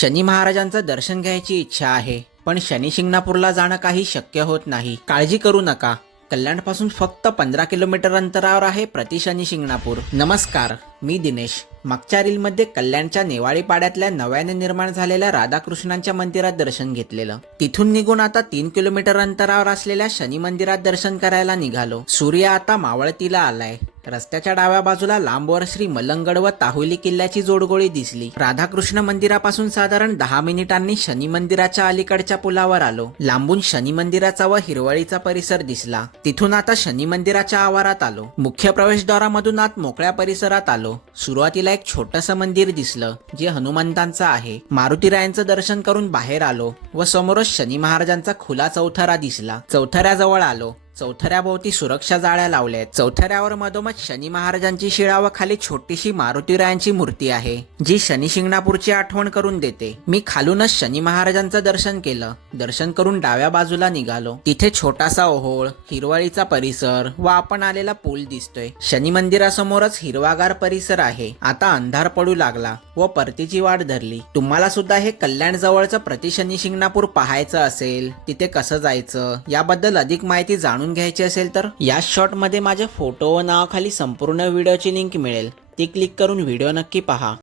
शनी महाराजांचं दर्शन घ्यायची इच्छा आहे, पण शनी शिंगणापूरला जाणं काही शक्य होत नाही. काळजी करू नका, कल्याणपासून फक्त 15 किलोमीटर अंतरावर आहे प्रति शनी शिंगणापूर. नमस्कार, मी दिनेश. मागच्या रीलमध्ये कल्याणच्या नेवाळी पाड्यातल्या नव्याने निर्माण झालेल्या राधाकृष्णांच्या मंदिरात दर्शन घेतलेलं. तिथून निघून आता 3 किलोमीटर अंतरावर असलेल्या शनी मंदिरात दर्शन करायला निघालो. सूर्य आता मावळतीला आलाय. रस्त्याच्या डाव्या बाजूला लांबवर श्री मलंगड व ताहुली किल्ल्याची जोडगोळी दिसली. राधाकृष्ण मंदिरापासून साधारण 10 मिनिटांनी शनी मंदिराच्या अलीकडच्या पुलावर आलो. लांबून शनी मंदिराचा व हिरवळीचा परिसर दिसला. तिथून आता शनी मंदिराच्या आवारात आलो. मुख्य प्रवेशद्वारामधून आत मोकळ्या परिसरात आलो. सुरुवातीला एक छोटंसं मंदिर दिसलं, जे हनुमंतांचं आहे. मारुतीरायांचं दर्शन करून बाहेर आलो व समोरच शनी महाराजांचा खुला चौथरा दिसला. चौथऱ्याजवळ आलो. चौथऱ्याभोवती सुरक्षा जाळ्या लावल्या आहेत. चौथऱ्यावर मधोमध शनी महाराजांची शिळा व खाली छोटीशी मारुतीरायांची मूर्ती आहे, जी शनी शिंगणापूरची आठवण करून देते. मी खालूनच शनी महाराजांचं दर्शन केलं. दर्शन करून डाव्या बाजूला निघालो. तिथे छोटासा ओहोळ, हिरवळीचा परिसर व आपण आलेला पूल दिसतोय. शनी मंदिरासमोरच हिरवागार परिसर आहे. आता अंधार पडू लागला व परतीची वाट धरली. तुम्हाला सुद्धा हे कल्याण जवळचं प्रति शनी शिंगणापूर पाहायचं असेल, तिथे कसं जायचं याबद्दल अधिक माहिती जाणून घ्यायची असेल तर या शॉर्ट मध्ये माझे फोटो व नावाखाली संपूर्ण व्हिडिओची लिंक मिळेल. ती क्लिक करून व्हिडिओ नक्की पहा.